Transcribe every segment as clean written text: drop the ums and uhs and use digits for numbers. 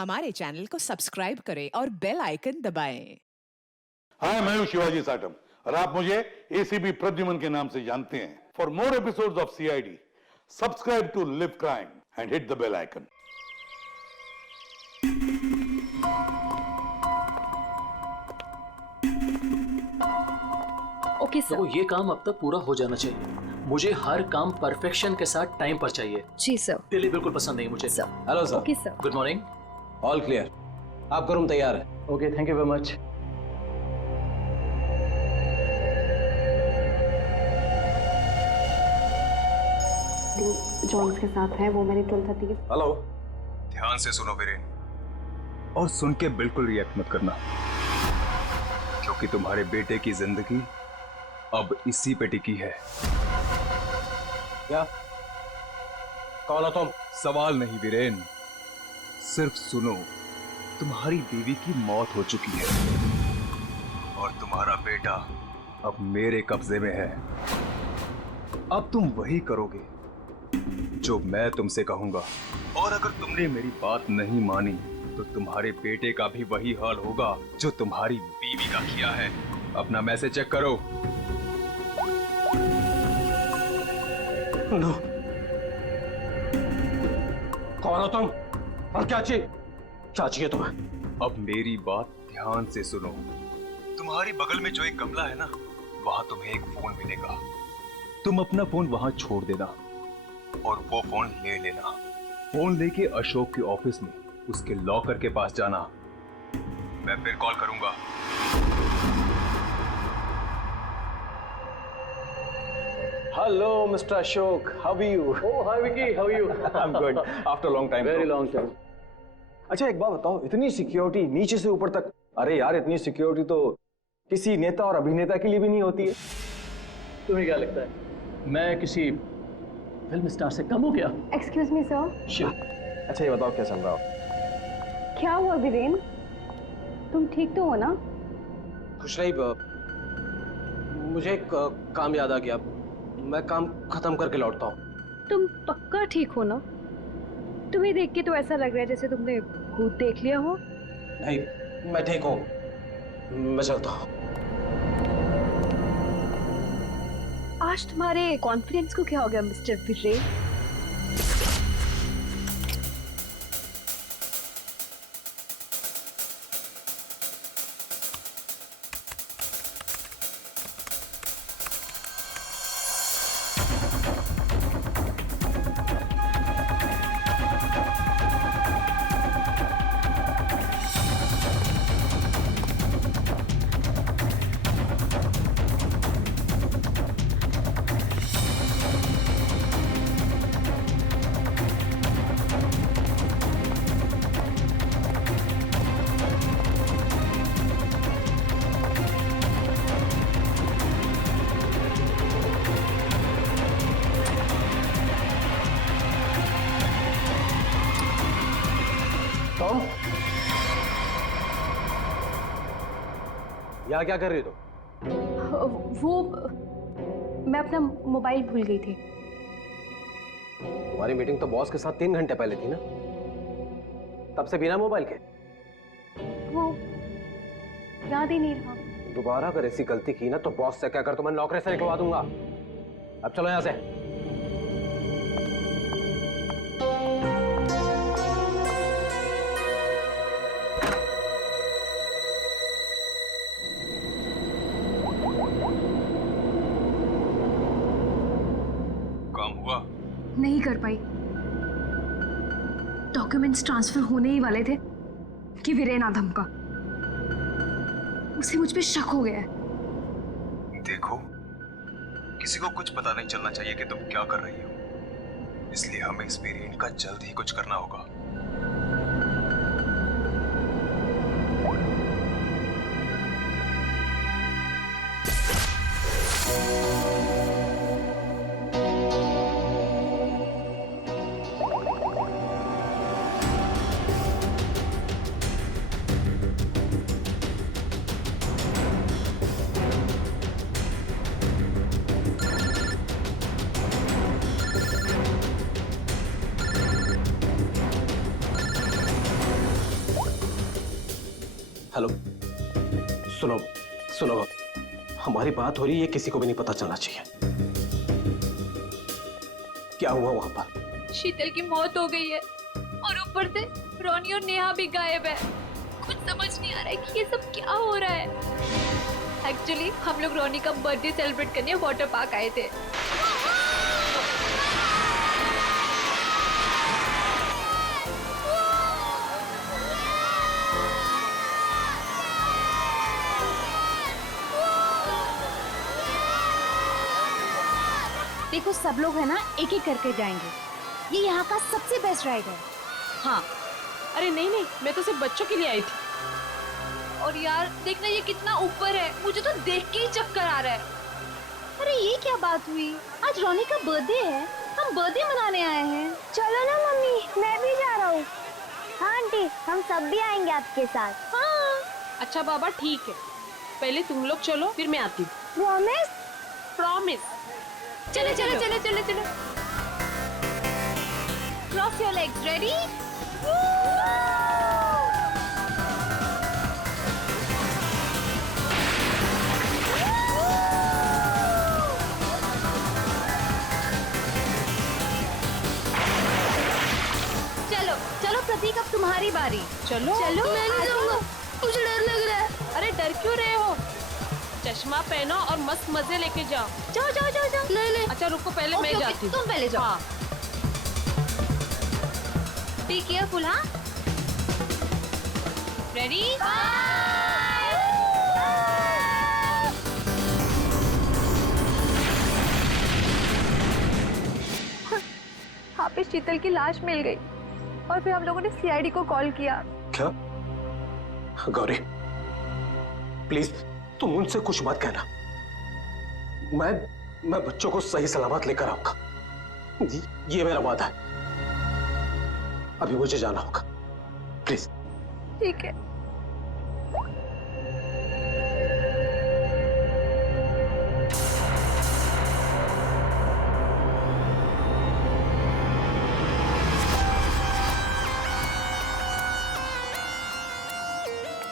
हमारे चैनल को सब्सक्राइब करें और बेल आइकन दबाएं। हाय, मैं हूं शिवाजी साटम और आप मुझे एसीपी प्रद्युमन के नाम से जानते हैं। For more episodes of CID, subscribe to live crime and hit the bell icon. Okay sir. तो ये काम अब तक पूरा हो जाना चाहिए। मुझे हर काम परफेक्शन के साथ टाइम पर चाहिए। जी सर। डिले बिल्कुल पसंद नहीं मुझे। Sir. Hello sir. Okay sir. Good morning. All clear, आपका रूम तैयार है। Okay, thank you very much. Jones के साथ है वो मैंने 12:30 हेलो। ध्यान से सुनो वीरेन, और सुन के बिल्कुल रिएक्ट मत करना, क्योंकि तुम्हारे बेटे की जिंदगी अब इसी पे टिकी है। क्या? कौन हो तुम? सवाल नहीं वीरेन, सिर्फ सुनो। तुम्हारी बीवी की मौत हो चुकी है और तुम्हारा बेटा अब मेरे कब्जे में है। अब तुम वही करोगे जो मैं तुमसे कहूंगा, और अगर तुमने मेरी बात नहीं मानी तो तुम्हारे बेटे का भी वही हाल होगा जो तुम्हारी बीवी का किया है। अपना मैसेज चेक करो। नो। कौन हो तुम और क्या चाहिए तुम्हें? अब मेरी बात ध्यान से सुनो। तुम्हारी बगल में जो एक गमला है ना, वहां तुम्हें एक फोन मिलेगा। तुम अपना फोन वहां छोड़ देना और वो फोन ले लेना। फोन लेके अशोक के ऑफिस में उसके लॉकर के पास जाना। मैं फिर कॉल करूंगा। Hello mister Ashok, how are you? Oh hi Vicky, how are you? I am good after long time. Very long time. अच्छा एक बात बताओ, इतनी सिक्योरिटी नीचे से ऊपर तक? अरे यार, इतनी सिक्योरिटी तो किसी नेता और अभिनेता के लिए भी नहीं होती है। तुम्हें क्या लगता है मैं किसी फिल्म स्टार से कम हूं क्या? Excuse me sir. अच्छा ये बताओ क्या चल रहा हो? क्या हुआ वीरेन, तुम ठीक तो हो ना? खुश रही। मुझे एक काम याद आ गया, मैं काम खत्म करके लौटता हूँ। तुम पक्का ठीक हो ना? तुम्हें देख के तो ऐसा लग रहा है जैसे तुमने भूत देख लिया हो। नहीं, मैं ठीक हूँ, मैं चलता हूँ। आज तुम्हारे कॉन्फिडेंस को क्या हो गया मिस्टर वीरेन? टॉम, यहाँ क्या कर रही हो तुम? वो मैं अपना मोबाइल भूल गई थी। तुम्हारी मीटिंग तो बॉस के साथ 3 घंटे पहले थी ना, तब से बिना मोबाइल के? वो याद ही नहीं रहा। दोबारा अगर ऐसी गलती की ना तो बॉस से क्या कर, तो मैं नौकरी से निकलवा दूंगा। अब चलो यहाँ से। काम हुआ? नहीं कर पाई। डॉक्यूमेंट्स ट्रांसफर होने ही वाले थे कि वीरेन आ धमका। उसे मुझ पे शक हो गया है। देखो, किसी को कुछ पता नहीं चलना चाहिए कि तुम क्या कर रही हो, इसलिए हमें इस वेरिएंट का जल्द ही कुछ करना होगा। हेलो, सुनो सुनो, हमारी बात हो रही है, किसी को भी नहीं पता चलना चाहिए। क्या हुआ वहां पर? शीतल की मौत हो गई है और ऊपर से रोनी और नेहा भी गायब है। कुछ समझ नहीं आ रहा है कि ये सब क्या हो रहा है। एक्चुअली हम लोग रोनी का बर्थडे सेलिब्रेट करने वाटर पार्क आए थे। देखो सब लोग है ना, एक एक करके जाएंगे। ये यहाँ का सबसे बेस्ट राइड है। हाँ, अरे नहीं नहीं, मैं तो सिर्फ बच्चों के लिए आई थी। और यार देखना ये कितना ऊपर है, मुझे तो देख के ही चक्कर आ रहा है। अरे ये क्या बात हुई? आज रोनी का बर्थडे है, हम बर्थडे मनाने आए हैं। चलो ना मम्मी, मैं भी जा रहा हूँ। हाँ आंटी, हम सब भी आएंगे आपके साथ। हाँ। अच्छा बाबा ठीक है, पहले तुम लोग चलो फिर मैं आती हूँ। प्रॉमिस? प्रॉमिस। चलो चलो चलो चलो चलो। Cross your legs, ready? चलो चलो प्रतीक, अब तुम्हारी बारी। चलो चलो। मैं नहीं जाऊंगा, मुझे डर लग रहा है। अरे डर क्यों रहे हो? चश्मा पहनो और मस्त मजे लेके जाओ। जाओ जाओ जाओ जाओ। नहीं नहीं, अच्छा रुको, पहले मैं जाती हूँ। तुम पहले जाओ। हाँ। Be careful. हाँ, रेडी? वहाँ पे शीतल की लाश मिल गई और फिर हम लोगों ने सीआईडी को कॉल किया। क्या? गौरी, प्लीज तुम उनसे कुछ मत कहना। मैं बच्चों को सही सलामत लेकर आऊंगा, ये मेरा वादा है। अभी मुझे जाना होगा, प्लीज। ठीक है।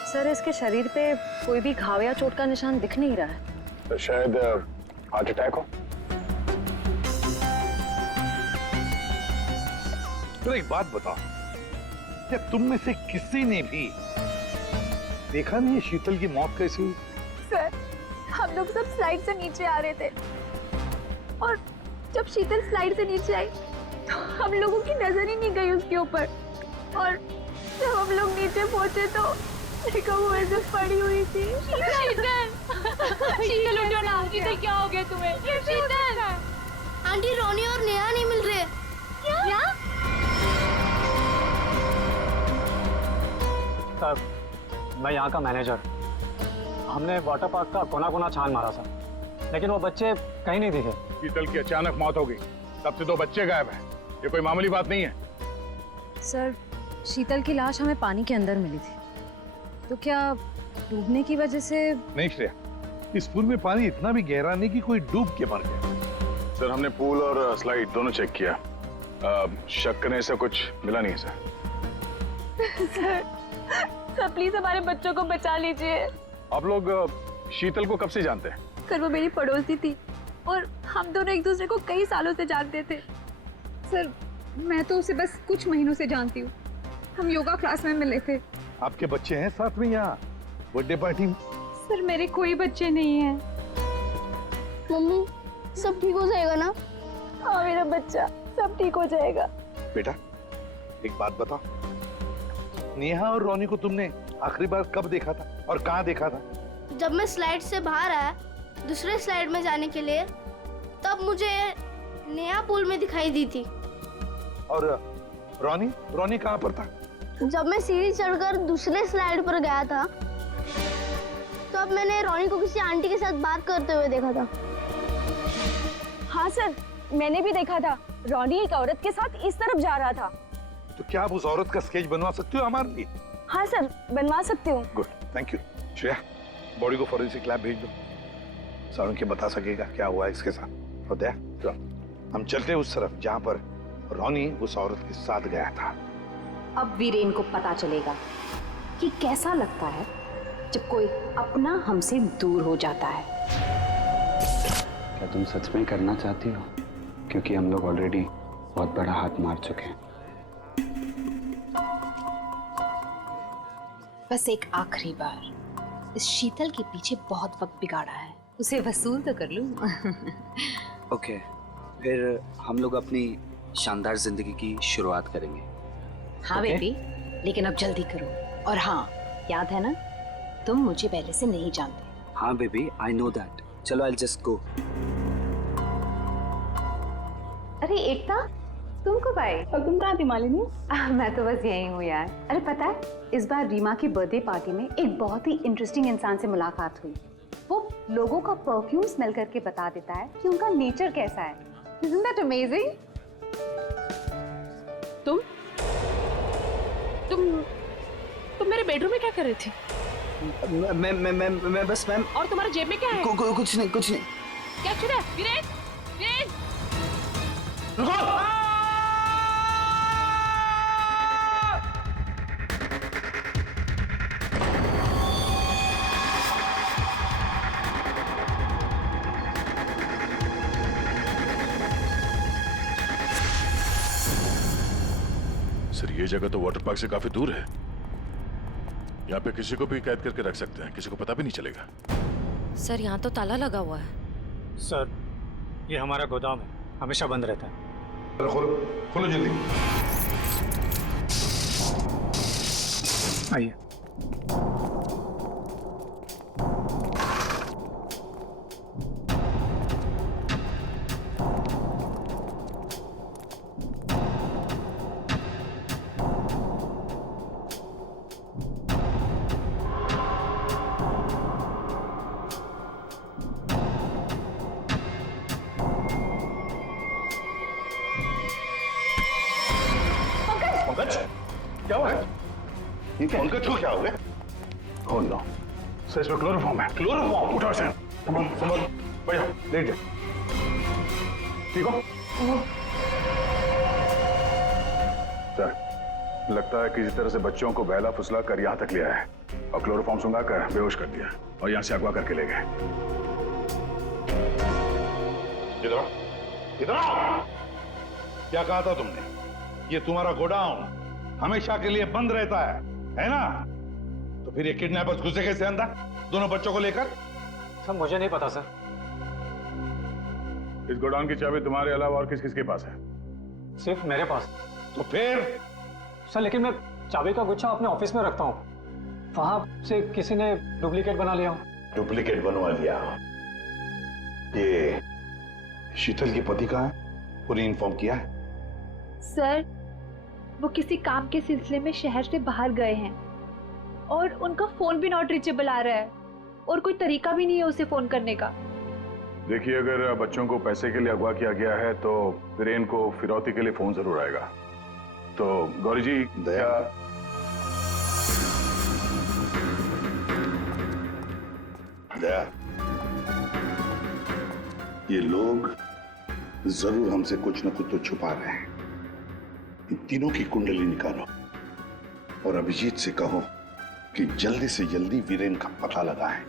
सर, इसके शरीर पे कोई भी घाव या चोट का निशान दिख नहीं रहा है। तो शायद हार्ट अटैक हो। तो एक बात बताओ, क्या तुम में से किसी ने भी देखा नहीं शीतल की मौत कैसी हुई? सर, हम लोग सब स्लाइड से नीचे आ रहे थे और जब शीतल स्लाइड से नीचे आई तो हम लोगों की नजर ही नहीं गई उसके ऊपर। और जब हम लोग नीचे पहुंचे तो देखो वो ऐसे पड़ी हुई थी। शीतल, शीतल उठो ना। शीतल क्या हो गया तुम्हें? शीतल, आंटी रोनी और नेहा नहीं मिल रहे। क्या? सर, मैं यहाँ का मैनेजर। हमने वाटर पार्क का कोना कोना छान मारा सर, लेकिन वो बच्चे कहीं नहीं दिखे। शीतल की अचानक मौत हो गई, तब से 2 बच्चे गायब हैं। ये कोई मामूली बात नहीं है। सर, शीतल की लाश हमें पानी के अंदर मिली थी, तो क्या डूबने की वजह से? नहीं श्रेया, इस पूल में पानी इतना भी गहरा नहीं कि कोई डूब के मर गया। सर, हमने पूल और स्लाइड दोनों चेक किया, शक करने से कुछ मिला नहीं है सर। सर प्लीज हमारे बच्चों को बचा लीजिए। आप लोग शीतल को कब से जानते हैं? सर वो मेरी पड़ोसी थी और हम दोनों एक दूसरे को कई सालों से जानते थे। सर मैं तो उसे बस कुछ महीनों से जानती हूँ, हम योगा क्लास में मिले थे। आपके बच्चे हैं साथ में यहाँ बर्थडे पार्टी में? सर मेरे कोई बच्चे नहीं हैं। मम्मी सब ठीक हो जाएगा ना? हाँ मेरा बच्चा, सब ठीक हो जाएगा। बेटा एक बात बताओ, नेहा और रोनी को तुमने आखिरी बार कब देखा था और कहाँ देखा था? जब मैं स्लाइड से बाहर आया दूसरे स्लाइड में जाने के लिए, तब मुझे नेहा पूल में दिखाई दी थी। और रोनी कहाँ पर था? जब मैं सीढ़ी चढ़कर दूसरे स्लाइड पर गया था, तब मैंने रोनी को किसी आंटी के साथ बात करते हुए देखा था। हाँ सर, मैंने भी देखा था, रोनी एक औरत के साथ इस तरफ जा रहा था। तो क्या आप उस औरत का स्केच बनवा सकते हो हमारे लिए? हाँ सर, बनवा सकती हूँ। Good, thank you. Shreya, body को फॉरेंसिक लैब भेज दो, सारुण के बता सकेगा क्या हुआ इसके साथ। और दया, चलो हम चलते हैं उस तरफ जहाँ पर रोनी उस औरत के साथ गया था। अब वीरेन को पता चलेगा कि कैसा लगता है जब कोई अपना हमसे दूर हो जाता है। क्या तुम सच में करना चाहती हो? क्योंकि हम लोग ऑलरेडी बहुत बड़ा हाथ मार चुके हैं। बस एक आखिरी बार, इस शीतल के पीछे बहुत वक्त बिगाड़ा है, उसे वसूल तो कर लूं। ओके, फिर हम लोग अपनी शानदार जिंदगी की शुरुआत करेंगे। हाँ बेबी, लेकिन अब जल्दी करो। और हाँ, याद है ना, तुम मुझे पहले से नहीं जानते। हाँ बेबी, आई नो दैट। चलो आई जस्ट गो। अरे एकता, तुम कब आए? और तुम कहाँ थी मालिनी? मैं तो बस यही हूँ यार। अरे पता है, इस बार रीमा की बर्थडे पार्टी में एक बहुत ही इंटरेस्टिंग इंसान से मुलाकात हुई। वो लोगों का परफ्यूम स्मेल करके बता देता है कि उनका नेचर कैसा है। Isn't that amazing? तुम मेरे बेडरूम में क्या कर रही थी? मैं बस मैम। और तुम्हारे जेब में क्या है? कुछ नहीं, कुछ नहीं। क्या चुरा है? वीरेन, वीरेन! सर, ये जगह तो वाटर पार्क से काफी दूर है। यहाँ पे किसी को भी कैद करके रख सकते हैं, किसी को पता भी नहीं चलेगा। सर, यहाँ तो ताला लगा हुआ है। सर, ये हमारा गोदाम है, हमेशा बंद रहता है। खोलो जल्दी। आइए। पंकज, क्या हुआ है? ये क्या? पंकज को क्या हो गया? ओह नो, सर इसमें क्लोरोफॉर्म है। क्लोरोफॉर्म? उठो इसे। संभल, बैठ जाओ, लेट जाओ। ठीक हो? सर, लगता है किसी तरह से बच्चों को बहला फुसला कर यहाँ तक लिया है और क्लोरोफॉर्म सुंघा कर बेहोश कर दिया और यहाँ से अगवा करके ले गए। इधर आओ, इधर आओ। क्या कहा था तुमने? ये तुम्हारा गोडाउन हमेशा के लिए बंद रहता है ना? तो फिर ये किडनैपर्स घुसे कैसे अंदर दोनों बच्चों को लेकर? सर, मुझे नहीं पता सर। इस गोडाउन की चाबी तुम्हारे अलावा और किस किस के पास है? सिर्फ मेरे पास। तो फिर? सर, लेकिन मैं चाबी का गुच्छा अपने ऑफिस में रखता हूँ। वहां से किसी ने डुप्लीकेट बना लिया। डुप्लीकेट बनवा लिया? ये शीतल के पति कहाँ है? उन्हें इन्फॉर्म किया है? सर, वो किसी काम के सिलसिले में शहर से बाहर गए हैं और उनका फोन भी नॉट रीचेबल आ रहा है और कोई तरीका भी नहीं है उसे फोन करने का। देखिए, अगर बच्चों को पैसे के लिए अगवा किया गया है तो वीरेन को फिरौती के लिए फोन जरूर आएगा। तो गौरी जी, दया, दया, ये लोग जरूर हमसे कुछ न कुछ तो छुपा रहे हैं। इन तीनों की कुंडली निकालो और अभिजीत से कहो कि जल्दी से जल्दी वीरेन का पता लगाएं।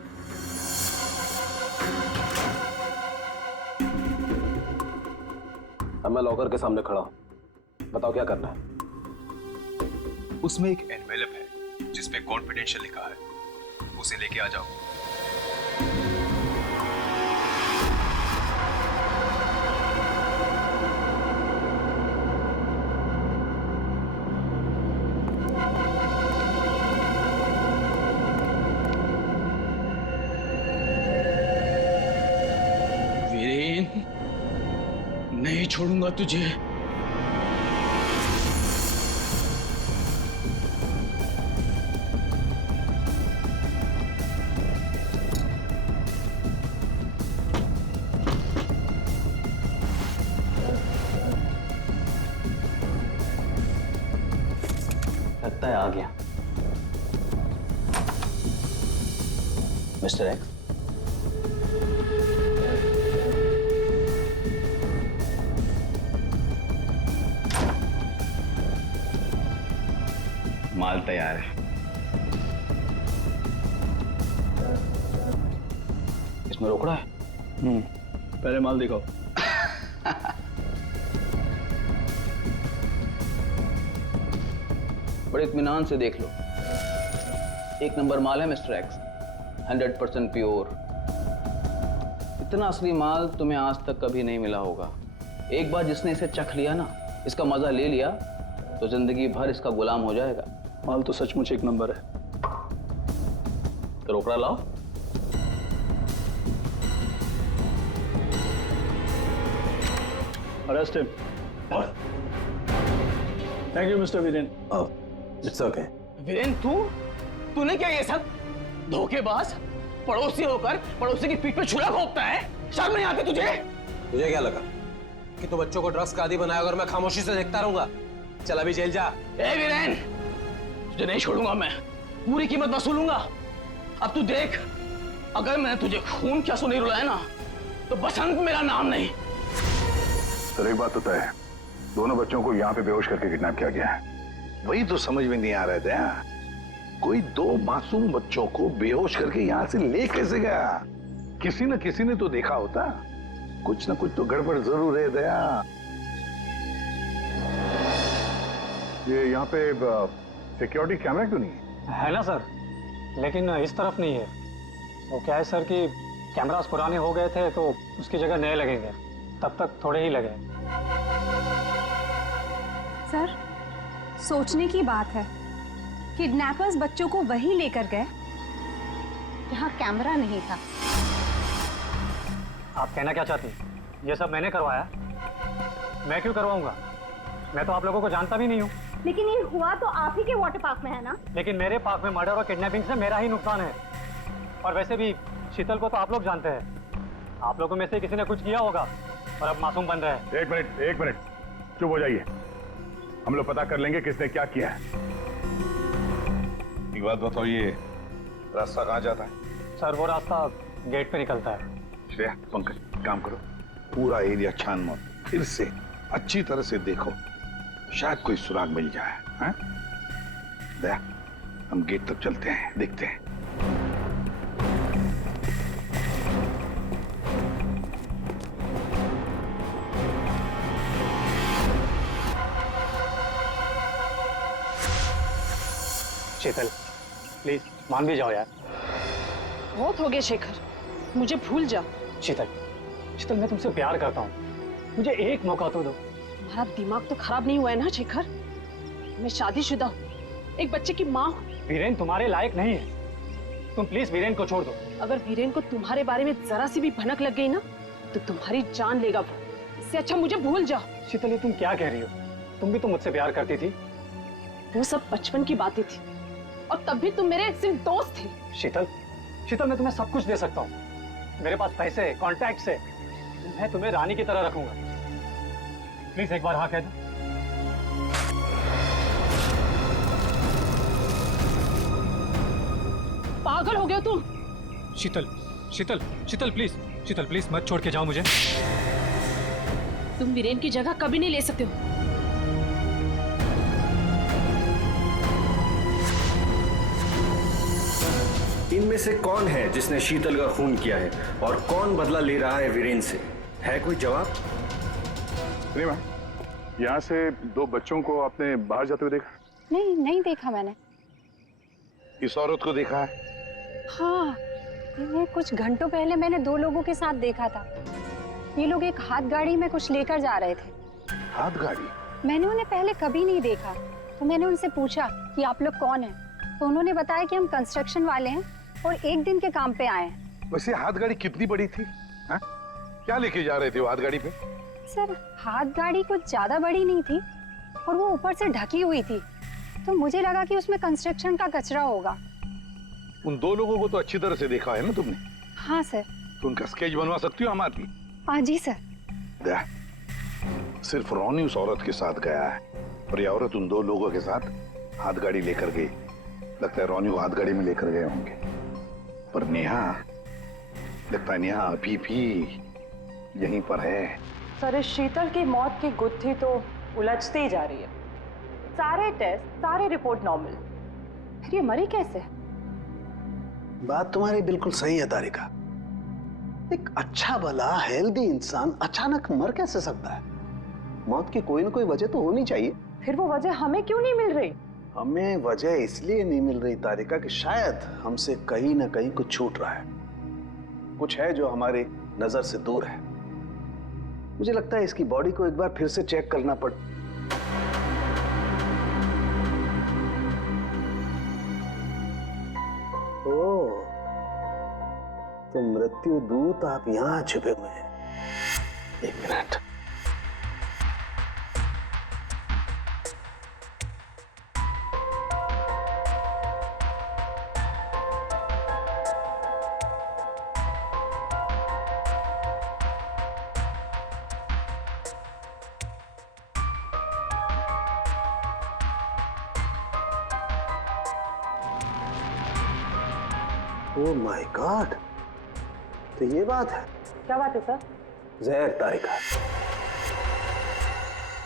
अब मैं लॉकर के सामने खड़ा हूं, बताओ क्या करना है? उसमें एक एनवेलप है जिसपे कॉन्फिडेंशियल लिखा है, उसे लेके आ जाओ। वीरेन, नहीं छोड़ूंगा तुझे। लगता है आ गया। मिस्टर एक्स, माल तैयार है। इसमें रोकड़ा है? पहले माल दिखाओ। बड़े इत्मीनान से देख लो। 1 नंबर माल है मिस्टर एक्स, 100% प्योर। इतना असली माल तुम्हें आज तक कभी नहीं मिला होगा। एक बार जिसने इसे चख लिया ना, इसका मजा ले लिया, तो जिंदगी भर इसका गुलाम हो जाएगा। माल तो सचमुच 1 नंबर है। तो रोकड़ा लाओ। Arrest him. Thank you mister Viren. It's okay. Viren, तूने क्या ये सब? धोखेबाज, पड़ोसी होकर पड़ोसी की पीठ पे छुरा घोंपता है। शर्म नहीं आती तुझे? तुझे क्या लगा कि तू बच्चों को ड्रग्स का आदी बनाया अगर मैं खामोशी से देखता रहूंगा? चल अभी जेल जा। ए वीरेन, तुझे नहीं छोड़ूंगा मैं, पूरी कीमत वसूलूंगा। अब तू देख, अगर मैंने तुझे खून क्या नहीं रुलाया ना, तो बसंत मेरा नाम नहीं। सर एक बात तो तय है, दोनों बच्चों को यहाँ पे बेहोश करके किडनैप किया गया है। वही तो समझ में नहीं आ रहे थे। कोई 2 मासूम बच्चों को बेहोश करके यहाँ से ले कैसे गया? किसी न किसी ने तो देखा होता। कुछ न कुछ तो गड़बड़ जरूर है दया। ये यहाँ पे सिक्योरिटी कैमरा क्यों नहीं है? ना सर, लेकिन इस तरफ नहीं है। वो क्या है सर कि कैमरास पुराने हो गए थे तो उसकी जगह नए लगेंगे, तब तक थोड़े ही लगे। सर, सोचने की बात है, किडनैपर्स बच्चों को वहीं लेकर गए जहां कैमरा नहीं था। आप कहना क्या चाहती? ये सब मैंने करवाया? मैं क्यों करवाऊंगा? मैं तो आप लोगों को जानता भी नहीं हूँ। लेकिन ये हुआ तो आप ही के वाटर पार्क में है ना? लेकिन मेरे पार्क में मर्डर और किडनैपिंग से मेरा ही नुकसान है। और वैसे भी शीतल को तो आप लोग जानते हैं। आप लोगों में से किसी ने कुछ किया होगा और अब मासूम बन रहे हैं। एक मिनट चुप हो जाइए। हम लोग पता कर लेंगे किसने क्या किया है। एक बात बताओ, ये रास्ता कहाँ जाता है? सर वो रास्ता गेट पे निकलता है। श्रेया, पंकज, काम करो, पूरा एरिया छान मारो, फिर से अच्छी तरह से देखो, शायद कोई सुराग मिल जाए। हैं? दया, हम गेट तक चलते हैं, देखते हैं। शीतल, प्लीज मान भी जाओ यार। बहुत हो गया शेखर, मुझे भूल जा। शीतल, मैं तुमसे प्यार करता हूँ, मुझे एक मौका तो दो। तुम्हारा दिमाग तो खराब नहीं हुआ है ना शेखर? मैं शादीशुदा हूँ, एक बच्चे की माँ हूँ। वीरेन तुम्हारे लायक नहीं है, तुम प्लीज वीरेन को छोड़ दो। अगर वीरेन को तुम्हारे बारे में जरा सी भी भनक लग गई ना, तो तुम्हारी जान लेगा वो। इससे अच्छा मुझे भूल जाओ। शीतल, ये तुम क्या कह रही हो? तुम भी तो मुझसे प्यार करती थी। वो सब बचपन की बातें थी, और तब भी तुम मेरे सिर्फ दोस्त थे। शीतल, मैं तुम्हें सब कुछ दे सकता हूँ। मेरे पास पैसे, कॉन्टैक्ट से मैं तुम्हें रानी की तरह रखूंगा। प्लीज एक बार हाँ कह दो। पागल हो गए तुम? शीतल प्लीज मत छोड़ के जाओ मुझे। तुम वीरेन की जगह कभी नहीं ले सकते हो। इनमें से कौन है जिसने शीतल का खून किया है और कौन बदला ले रहा है वीरेन से? है कोई जवाब? रीमा, यहाँ से 2 बच्चों को आपने बाहर जाते हुए देखा? नहीं देखा मैंने। इस औरत को देखा है? हाँ, इन्हें कुछ घंटों पहले मैंने 2 लोगों के साथ देखा था। ये लोग एक हाथ गाड़ी में कुछ लेकर जा रहे थे। हाथ गाड़ी? मैंने उन्हें पहले कभी नहीं देखा, तो मैंने उनसे पूछा कि आप लोग कौन हैं, तो उन्होंने बताया कि हम कंस्ट्रक्शन वाले हैं और 1 दिन के काम पे आए हैं। वैसे हाथ गाड़ी कितनी बड़ी थी? हा? क्या लेके जा रहे थे वो हाथ गाड़ी पे? सर, हाथ गाड़ी कुछ ज्यादा बड़ी नहीं थी और वो ऊपर से ढकी हुई थी, तो मुझे लगा कि उसमें कंस्ट्रक्शन का कचरा होगा। उन 2 लोगों को तो अच्छी तरह से देखा है ना तुमने? हाँ सर। तो उनका स्केच बनवा सकती हो हमारी? हाँ जी सर। सिर्फ रोनी उस औरत के साथ गया है और ये औरत उन 2 लोगों के साथ हाथ गाड़ी लेकर गई। लगता है रोनी को हाथ गाड़ी में लेकर गए होंगे। पर नेहा, लगता है नेहा अभी भी यहीं पर है। सर, इस शीतल की मौत की गुत्थी तो उलझती ही जा रही है। सारे टेस्ट, सारी रिपोर्ट नॉर्मल, फिर ये मरी कैसे? बात तुम्हारी बिल्कुल सही है तारिका, एक अच्छा भला हेल्दी इंसान अचानक मर कैसे सकता है? मौत की कोई ना कोई वजह तो होनी चाहिए। फिर वो वजह हमें क्यों नहीं मिल रही? हमें वजह इसलिए नहीं मिल रही तारिका कि शायद हमसे कहीं ना कहीं कुछ छूट रहा है, कुछ है जो हमारी नजर से दूर है। मुझे लगता है इसकी बॉडी को एक बार फिर से चेक करना पड़। ओह, तो मृत्यु दूत आप यहां छिपे हुए हैं। एक मिनट। ओह माय गॉड, तो ये बात है। क्या बात है सर? जहर तारिका,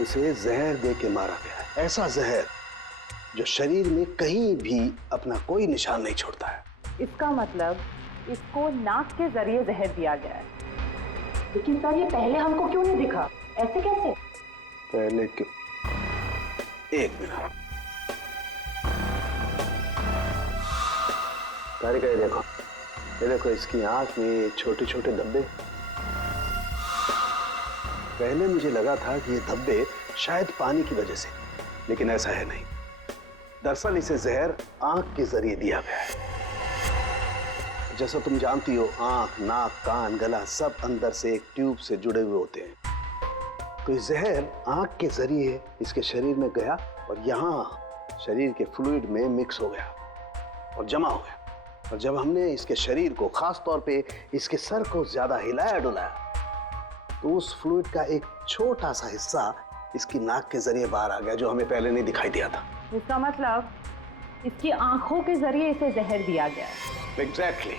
इसे जहर दे के मारा गया है। ऐसा जहर जो शरीर में कहीं भी अपना कोई निशान नहीं छोड़ता है। इसका मतलब इसको नाक के जरिए जहर दिया गया है। लेकिन सर ये पहले हमको क्यों नहीं दिखा? ऐसे कैसे? पहले क्यों? एक मिनट तारिका, ये देखो इसकी आंख में छोटे छोटे धब्बे। पहले मुझे लगा था कि ये धब्बे शायद पानी की वजह से, लेकिन ऐसा है नहीं। दरअसल इसे जहर आंख के जरिए दिया गया है। जैसा तुम जानती हो, आंख, नाक, कान, गला सब अंदर से एक ट्यूब से जुड़े हुए होते हैं। तो ये जहर आंख के जरिए इसके शरीर में गया और यहाँ शरीर के फ्लूइड में मिक्स हो गया और जमा हो गया। और जब हमने इसके शरीर को, खास तौर पे इसके सर को ज्यादा हिलाया डुलाया, तो उस फ्लूइड का एक छोटा सा हिस्सा इसकी नाक के जरिए बाहर आ गया, जो हमें पहले नहीं दिखाई दिया था। इसका मतलब इसकी आंखों के जरिए इसे जहर दिया गया है। एग्जैक्टली।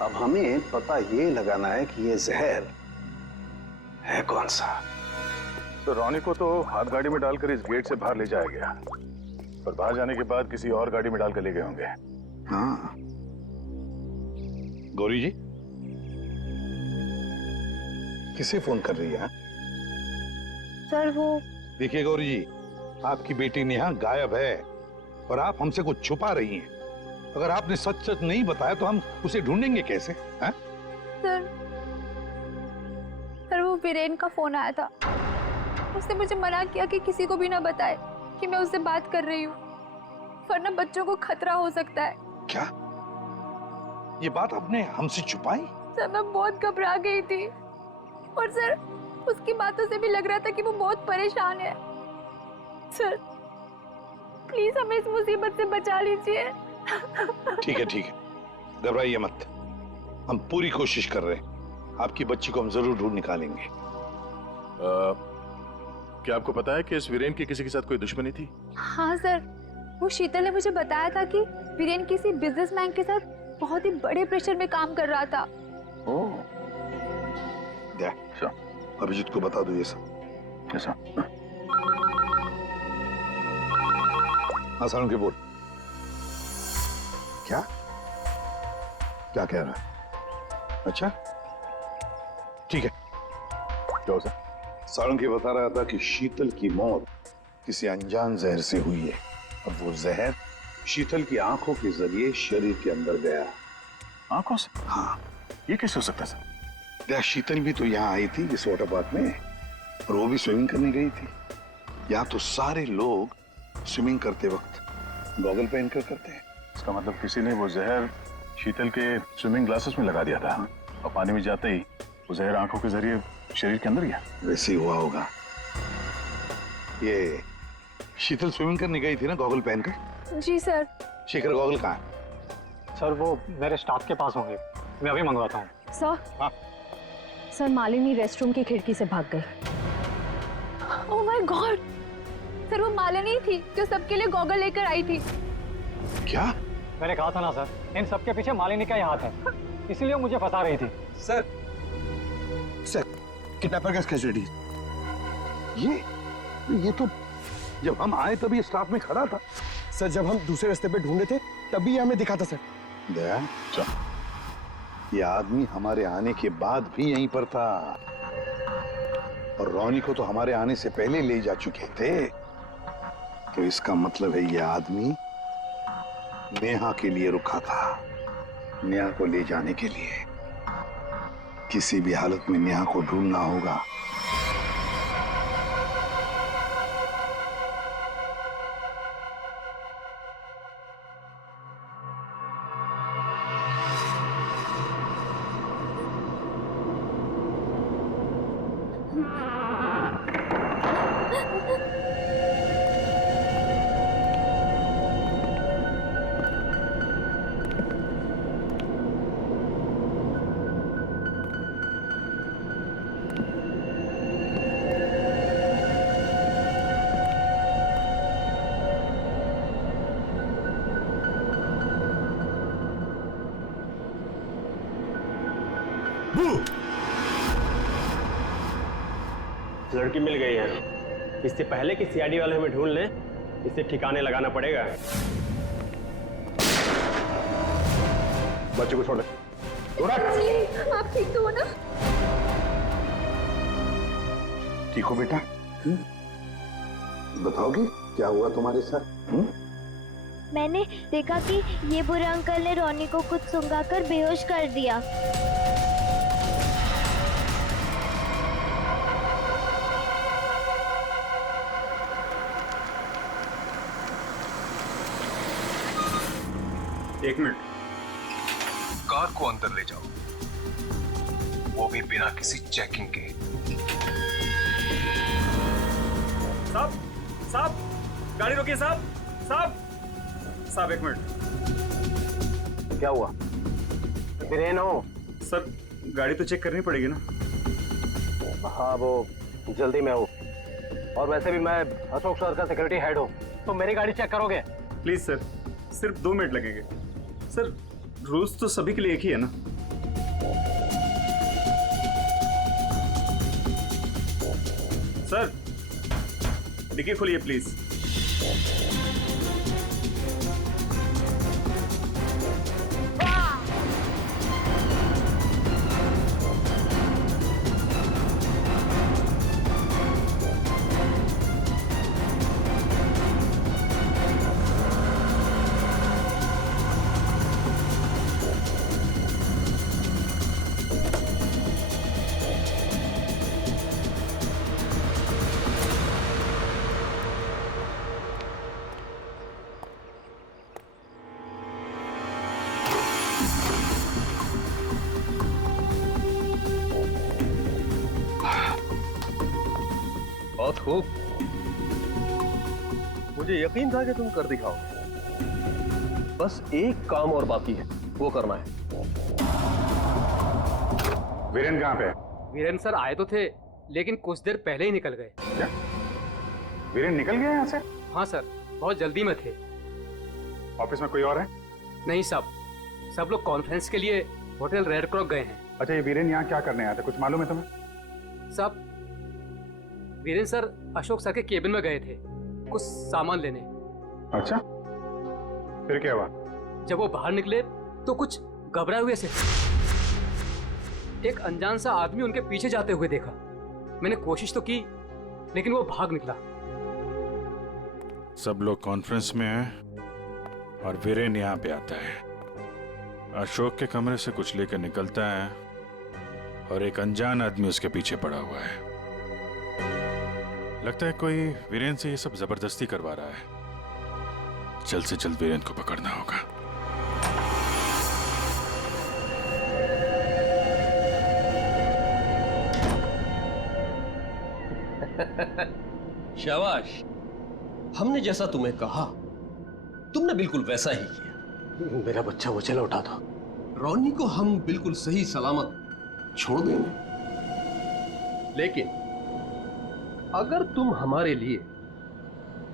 अब हमें पता ये लगाना है कि ये जहर है कौन सा। तो रॉनी को तो हाथ गाड़ी में डालकर इस गेट से बाहर ले जाया गया, पर बाहर जाने के बाद किसी और गाड़ी में डालकर ले गए होंगे। हाँ। गौरी जी किसे फोन कर रही है? सर वो देखिए गौरी जी, आपकी बेटी नेहा गायब है और आप हमसे कुछ छुपा रही हैं। अगर आपने सच सच नहीं बताया तो हम उसे ढूंढेंगे कैसे? हैं? सर वो वीरेन का फोन आया था। उसने मुझे मना किया कि किसी को भी ना बताए कि मैं उससे बात कर रही हूँ, वरना बच्चों को खतरा हो सकता है। क्या ये बात आपने हमसे छुपाई? सर मैं बहुत घबरा गई थी और सर उसकी बातों से भी लग रहा था कि वो बहुत परेशान है। सर प्लीज हमें इस मुसीबत से बचा लीजिए। ठीक है ठीक है, घबराइए मत, हम पूरी कोशिश कर रहे हैं। आपकी बच्ची को हम जरूर ढूंढ निकालेंगे। क्या आपको पता है कि इस वीरेन की किसी के साथ कोई दुश्मनी थी? हाँ सर, वो शीतल ने मुझे बताया था कि वीरेन किसी बिजनेसमैन के साथ बहुत ही बड़े प्रेशर में काम कर रहा था। अभिजीत को बता दो ये सब। कैसा? हाँ सालुंके बोल। क्या क्या कह रहा है? अच्छा ठीक है। क्या हो? सालुंके बता रहा था कि शीतल की मौत किसी अनजान जहर से हुई है और वो जहर शीतल की आंखों के जरिए शरीर के अंदर गया। आंखों से? हाँ। ये कैसे हो सकता है? क्या शीतल भी तो यहाँ आई थी इस वाटर पार्क में, और वो भी स्विमिंग करने गई थी। यहाँ तो सारे लोग स्विमिंग करते वक्त गॉगल पहन कर करते हैं। इसका मतलब किसी ने वो जहर शीतल के स्विमिंग ग्लासेस में लगा दिया था और पानी में जाते ही वो जहर आंखों के जरिए शरीर के अंदर गया। वैसे ही हुआ होगा। ये शीतल स्विमिंग करने गई थी ना गॉगल पहनकर? जी सर। शेखर गॉगल कहाँ है? सर वो मेरे स्टाफ के पास होंगे, मैं अभी मंगवाता हूँ। सर हाँ? सर मालिनी रेस्टरूम की खिड़की से भाग गई। ओह माय गॉड, सर वो मालिनी थी जो सबके लिए गॉगल लेकर आई थी। क्या? मैंने कहा था ना सर, इन सबके पीछे मालिनी का ही हाथ है, इसीलिए मुझे फंसा रही थी। सर किडनैपर का कैजुअलिटी। ये तो जब हम आए तभी ये स्टाफ में खड़ा था। सर जब हम दूसरे रास्ते पे ढूंढे थे तभी हमें दिखा था सर। दया ये आदमी हमारे आने के बाद भी यहीं पर था और रोनी को तो हमारे आने से पहले ले जा चुके थे। तो इसका मतलब है ये आदमी नेहा के लिए रुका था, नेहा को ले जाने के लिए। किसी भी हालत में नेहा को ढूंढना होगा। लड़की मिल गई है। इससे पहले कि सीआईडी वाले हमें ढूंढ लें, इसे ठिकाने लगाना पड़ेगा। बच्चे को छोड़ दे। आप ठीक तो हो ना? ठीक हो बेटा? बताओगी क्या हुआ तुम्हारे साथ? मैंने देखा कि ये बुरे अंकल ने रोनी को कुछ सुंघाकर बेहोश कर दिया। एक मिनट, कार को अंदर ले जाओ, वो भी बिना किसी चेकिंग के। साहब, साहब, गाड़ी रोकिए साहब, साहब, साहब एक मिनट। क्या हुआ? वीरेन हो? सर गाड़ी तो चेक करनी पड़ेगी ना। हाँ वो जल्दी में हूँ, और वैसे भी मैं अशोक सर का सिक्योरिटी हेड हूँ, तो मेरी गाड़ी चेक करोगे? प्लीज सर, सिर्फ 2 मिनट लगेंगे। सर रूल्स तो सभी के लिए एक ही है ना। सर डिक्की खोलिए प्लीज। बहुत खूब, मुझे यकीन था कि तुम कर दिखाओगे। बस एक काम और बाकी है, वो करना है। वीरेन कहाँ पे? वीरेन सर आए तो थे, लेकिन कुछ देर पहले ही निकल गए। क्या? वीरेन निकल गया यहाँ से? हाँ सर, बहुत जल्दी में थे। ऑफिस में कोई और है? नहीं साहब, सब लोग कॉन्फ्रेंस के लिए होटल रेड क्रॉक गए हैं। अच्छा, ये वीरेन यहाँ क्या करने आया था, कुछ मालूम है तुम्हें? साहब वीरेन सर अशोक सर के केबिन में गए थे कुछ सामान लेने। अच्छा, फिर क्या हुआ? जब वो बाहर निकले तो कुछ घबराए हुए से एक अनजान सा आदमी उनके पीछे जाते हुए देखा। मैंने कोशिश तो की, लेकिन वो भाग निकला। सब लोग कॉन्फ्रेंस में हैं और वीरेन यहाँ पे आता है। अशोक के कमरे से कुछ लेकर निकलता है और एक अनजान आदमी उसके पीछे पड़ा हुआ है। लगता है कोई वीरेन से ये सब जबरदस्ती करवा रहा है। जल्द से जल्द वीरेन को पकड़ना होगा। शाबाश, हमने जैसा तुम्हें कहा तुमने बिल्कुल वैसा ही किया। मेरा बच्चा मुझे लौटा दो। रोनी को हम बिल्कुल सही सलामत छोड़ देंगे, लेकिन अगर तुम हमारे लिए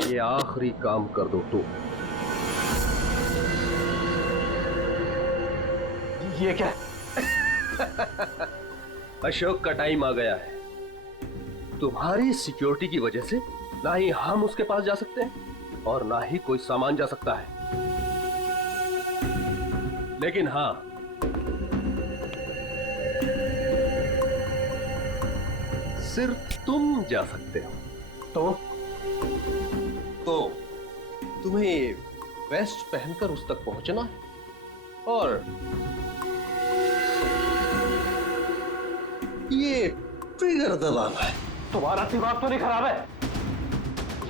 ये आखिरी काम कर दो तो। ये क्या? अशोक का टाइम आ गया है। तुम्हारी सिक्योरिटी की वजह से ना ही हम उसके पास जा सकते हैं और ना ही कोई सामान जा सकता है। लेकिन हाँ, सिर्फ तुम जा सकते हो। तो तुम्हें वेस्ट पहनकर उस तक पहुंचना है और ये ट्रिगर दबाना है। तुम्हारा दिमाग तो नहीं खराब है?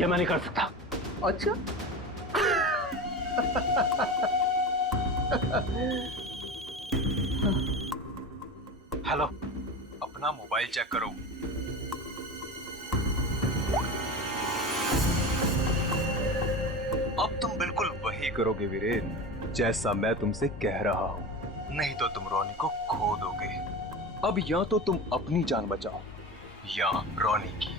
ये मैं नहीं कर सकता। अच्छा हेलो, अपना मोबाइल चेक करो। अब तुम बिल्कुल वही करोगे वीरेन, जैसा मैं तुमसे कह रहा हूं, नहीं तो तुम रोनी को खो दोगे। अब या तो तुम अपनी जान बचाओ या रोनी की।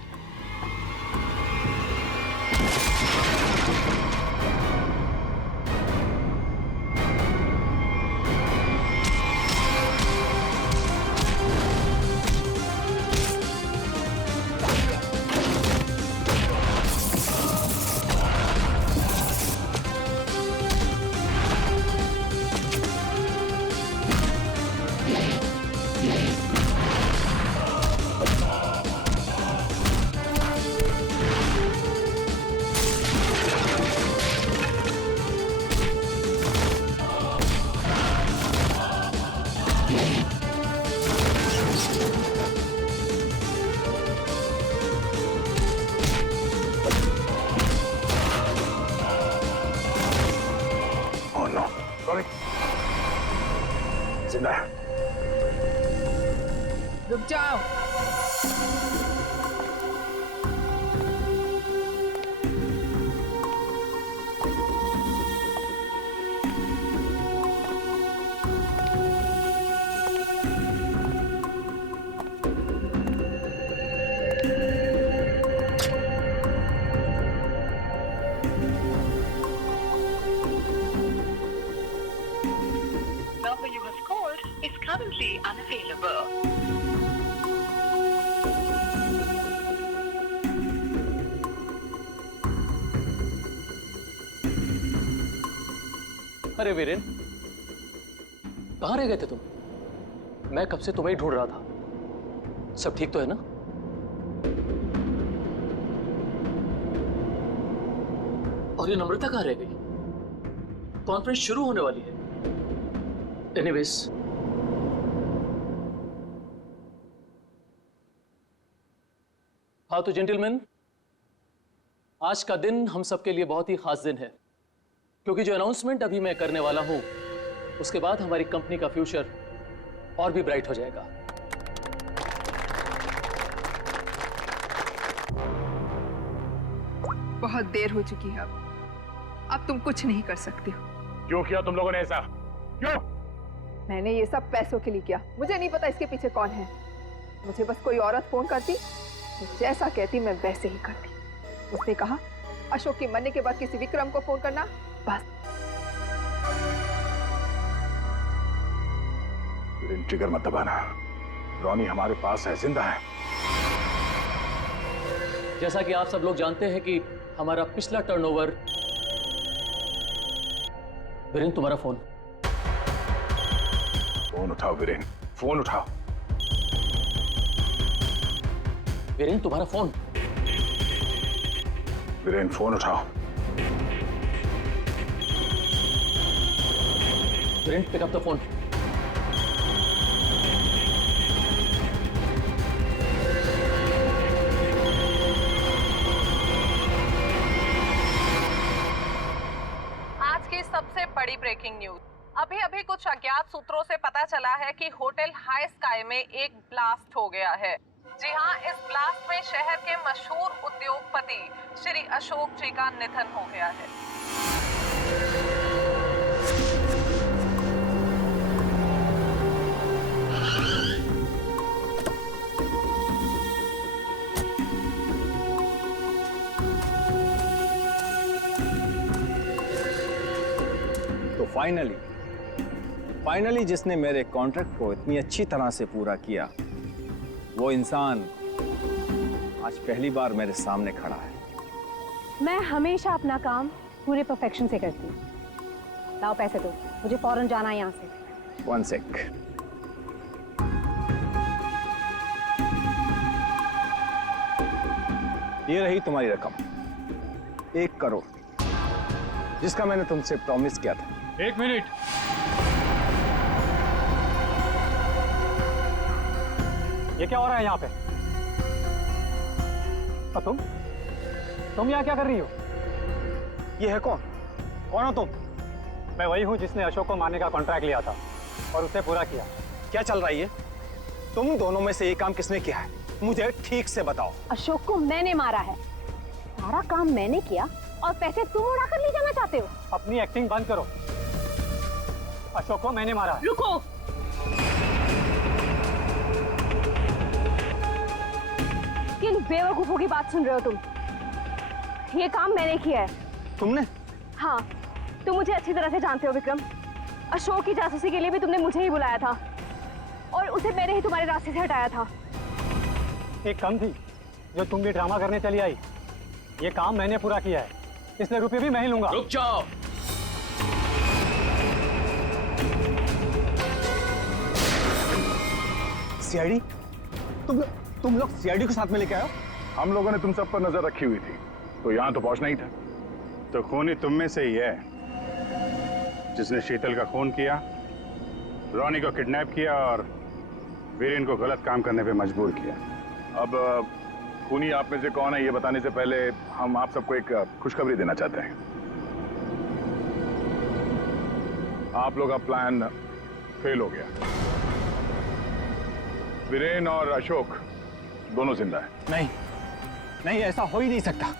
जिंदा है। रुक जाओ। Number you have called is currently unavailable. अरे वीरेन, कहाँ रह गए थे तुम? मैं कब से तुम्हें ही ढूंढ रहा था। सब ठीक तो है ना? और ये नम्रता कहाँ रह गई? कॉन्फ्रेंस शुरू होने वाली है। एनीवेज, हाँ तो जेंटलमैन, आज का दिन हम सबके लिए बहुत ही खास दिन है, क्योंकि जो अनाउंसमेंट अभी मैं करने वाला हूं, उसके बाद हमारी कंपनी का फ्यूचर और भी ब्राइट हो जाएगा। बहुत देर हो चुकी है। अब तुम कुछ नहीं कर सकते हो। क्यों किया तुम लोगों ने ऐसा? क्यों? मैंने ये सब पैसों के लिए किया। मुझे नहीं पता इसके पीछे कौन है। मुझे बस कोई औरत फोन करती, तो जैसा कहती मैं वैसे ही करती। उसने कहा अशोक के मरने के बाद किसी विक्रम को फोन करना, बस। ट्रिगर मत दबाना। रोनी हमारे पास है, जिंदा है। जैसा कि आप सब लोग जानते हैं कि हमारा पिछला टर्नओवर। वीरेन, तुम्हारा फोन। फोन उठाओ वीरेन, फोन उठाओ। वीरेन, तुम्हारा फोन। वीरेन, फोन उठाओ। Viren, pick up the phone. आज की सबसे बड़ी ब्रेकिंग न्यूज। अभी अभी कुछ अज्ञात सूत्रों से पता चला है कि होटल हाई स्काई में एक ब्लास्ट हो गया है। जी हां, इस ब्लास्ट में शहर के मशहूर उद्योगपति श्री अशोक जी का निधन हो गया है। तो फाइनली जिसने मेरे कॉन्ट्रैक्ट को इतनी अच्छी तरह से पूरा किया, वो इंसान आज पहली बार मेरे सामने खड़ा है। मैं हमेशा अपना काम पूरे परफेक्शन से करती हूँ। लाओ पैसे दो, मुझे फौरन जाना है यहाँ से। 1 सेक। ये रही तुम्हारी रकम, 1 करोड़, जिसका मैंने तुमसे प्रॉमिस किया था। 1 मिनट। ये क्या हो रहा है यहाँ पे? और तुम यहाँ क्या कर रही हो? ये है कौन? कौन हो तुम? मैं वही हूँ जिसने अशोक को मारने का कॉन्ट्रैक्ट लिया था और उसे पूरा किया। क्या चल रहा है ये? तुम दोनों में से ये काम किसने किया है? मुझे ठीक से बताओ। अशोक को मैंने मारा है, सारा काम मैंने किया और पैसे तुम उड़ाकर ले जाना चाहते हो? अपनी एक्टिंग बंद करो। अशोक को मैंने मारा है। रुको, किन बेवकूफों की बात सुन रहे हो तुम? ये काम मैंने किया है। तुमने? हाँ, तुम मुझे अच्छी तरह से जानते हो विक्रम। अशोक की जासूसी के लिए भी तुमने मुझे ही बुलाया था और उसे मैंने ही तुम्हारे रास्ते से हटाया था। एक कम थी जो तुम भी ड्रामा करने चली आई। ये काम मैंने पूरा किया है, इसलिए रुपये भी मैं ही लूंगा। रुक जाओ। सीआईडी? तुम लोग सीआईडी को साथ में लेके आए हो? हम लोगों ने तुम सब पर नजर रखी हुई थी, तो यहाँ तो पहुंचना ही था। तो खूनी तुम में से ही है जिसने शीतल का खून किया, रोनी को किडनैप किया और वीरेन को गलत काम करने पे मजबूर किया। अब खूनी आप में से कौन है ये बताने से पहले हम आप सबको एक खुशखबरी देना चाहते हैं। आप लोग का प्लान फेल हो गया। वीरेन और अशोक दोनों जिंदा है। नहीं, ऐसा हो ही नहीं सकता।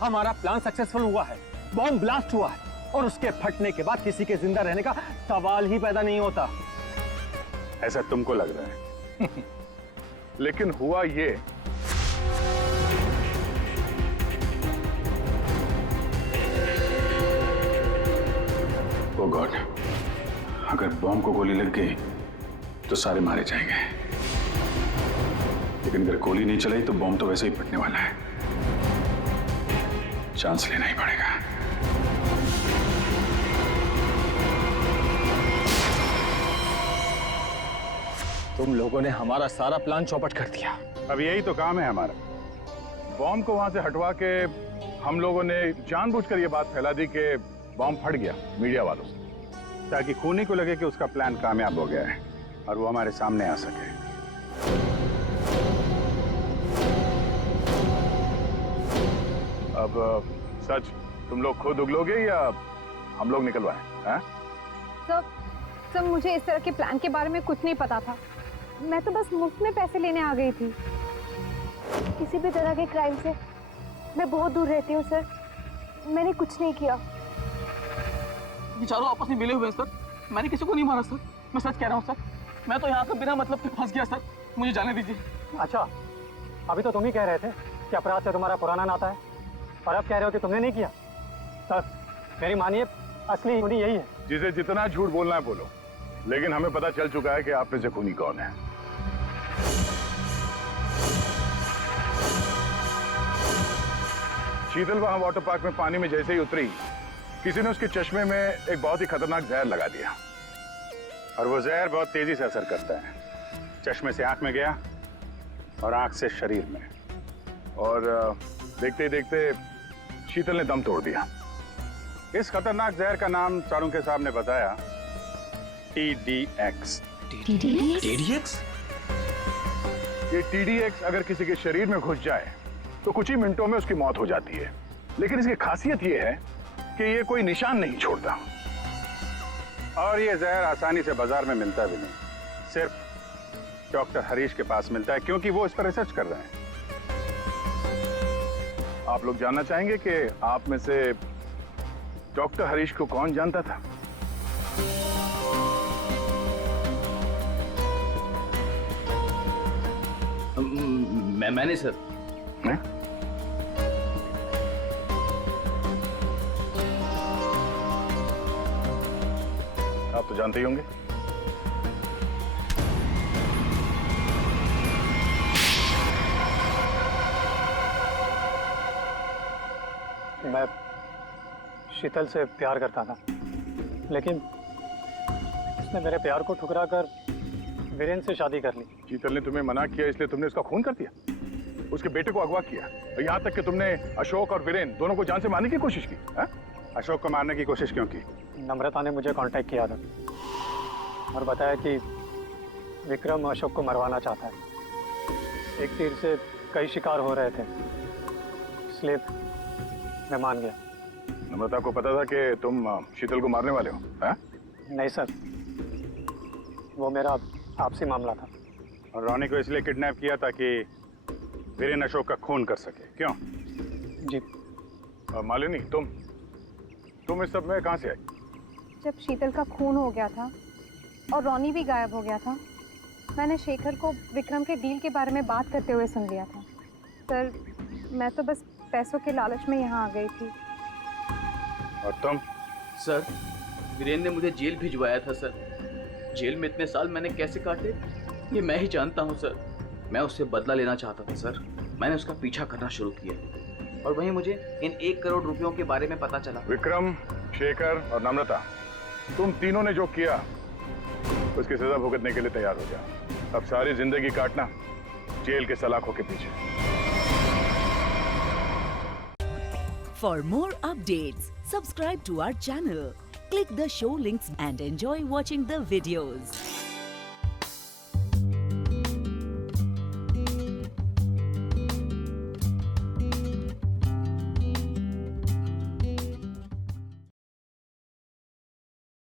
हमारा प्लान सक्सेसफुल हुआ है, बॉम्ब ब्लास्ट हुआ है और उसके फटने के बाद किसी के जिंदा रहने का सवाल ही पैदा नहीं होता। ऐसा तुमको लग रहा है लेकिन हुआ ये, ओ गॉड, अगर बॉम्ब को गोली लग गई तो सारे मारे जाएंगे, लेकिन अगर गोली नहीं चलाई तो बॉम्ब तो वैसे ही फटने वाला है। चांस लेना ही पड़ेगा। तुम लोगों ने हमारा सारा प्लान चौपट कर दिया। अब यही तो काम है हमारा। बॉम्ब को वहां से हटवा के हम लोगों ने जानबूझकर ये बात फैला दी कि बॉम्ब फट गया मीडिया वालों से, ताकि खूनी को लगे कि उसका प्लान कामयाब हो गया है और वो हमारे सामने आ सके। अब सच तुम लोग खुद उगलोगे या हम लोग निकलवाएं? सब मुझे इस तरह के प्लान के बारे में कुछ नहीं पता था। मैं तो बस मुफ्त में पैसे लेने आ गई थी। किसी भी तरह के क्राइम से मैं बहुत दूर रहती हूँ सर। मैंने कुछ नहीं किया। बेचारों आपस में मिले हुए हैं सर। मैंने किसी को नहीं मारा सर, मैं सच कह रहा हूँ सर। मैं तो यहाँ से बिना मतलब के फंस गया सर, मुझे जाने दीजिए। अच्छा, अभी तो तुम ही कह रहे थे कि अपराध से तुम्हारा पुराना नाता है और अब कह रहे हो कि तुमने नहीं किया। सर मेरी मानिए, असली खूनी यही है। जिसे जितना झूठ बोलना है बोलो, लेकिन हमें पता चल चुका है कि आप में से खूनी कौन है। शीतल वहां वाटर पार्क में पानी में जैसे ही उतरी, किसी ने उसके चश्मे में एक बहुत ही खतरनाक जहर लगा दिया और वो जहर बहुत तेजी से असर करता है। चश्मे से आंख में गया और आंख से शरीर में, और देखते ही देखते शीतल ने दम तोड़ दिया। इस खतरनाक जहर का नाम चाणक्य साहब ने बताया TDX। TDX? ये TDX अगर किसी के शरीर में घुस जाए तो कुछ ही मिनटों में उसकी मौत हो जाती है, लेकिन इसकी खासियत ये है कि ये कोई निशान नहीं छोड़ता और ये जहर आसानी से बाजार में मिलता भी नहीं, सिर्फ डॉक्टर हरीश के पास मिलता है क्योंकि वो इस पर रिसर्च कर रहे हैं। आप लोग जानना चाहेंगे कि आप में से डॉक्टर हरीश को कौन जानता था? मैंने सर। मैं? आप तो जानते ही होंगे। मैं शीतल से प्यार करता था, लेकिन उसने मेरे प्यार को ठुकरा कर वीरेन से शादी कर ली। शीतल ने तुम्हें मना किया इसलिए तुमने उसका खून कर दिया? उसके बेटे को अगवा किया, यहाँ तक कि तुमने अशोक और वीरेन दोनों को जान से मारने की कोशिश की। हा? अशोक को मारने की कोशिश क्यों की? नम्रता ने मुझे कांटेक्ट किया था और बताया कि विक्रम अशोक को मरवाना चाहता है। एक तीर से कई शिकार हो रहे थे, इसलिए मैं मान गया। नम्रता को पता था कि तुम शीतल को मारने वाले हो? हा? नहीं सर, वो मेरा आपसी मामला था। और रॉनी को इसलिए किडनैप किया ताकि वीरेन अशोक का खून कर सके, क्यों? जी। और मालिनी, तुम इस सब में कहाँ से आई? जब शीतल का खून हो गया था और रॉनी भी गायब हो गया था, मैंने शेखर को विक्रम के डील के बारे में बात करते हुए सुन लिया था। सर, मैं तो बस पैसों के लालच में यहाँ आ गई थी। और तुम? सर, वीरेन ने मुझे जेल भिजवाया था सर। जेल में इतने साल मैंने कैसे काटे ये मैं ही जानता हूँ सर। मैं उससे बदला लेना चाहता था सर। मैंने उसका पीछा करना शुरू किया और वहीं मुझे इन 1 करोड़ रुपयों के बारे में पता चला। विक्रम, शेखर और नम्रता, तुम तीनों ने जो किया उसकी सजा भुगतने के लिए तैयार हो जाओ। अब सारी जिंदगी काटना जेल के सलाखों के पीछे। For more updates, subscribe to our channel, click the show links and enjoy watching the videos.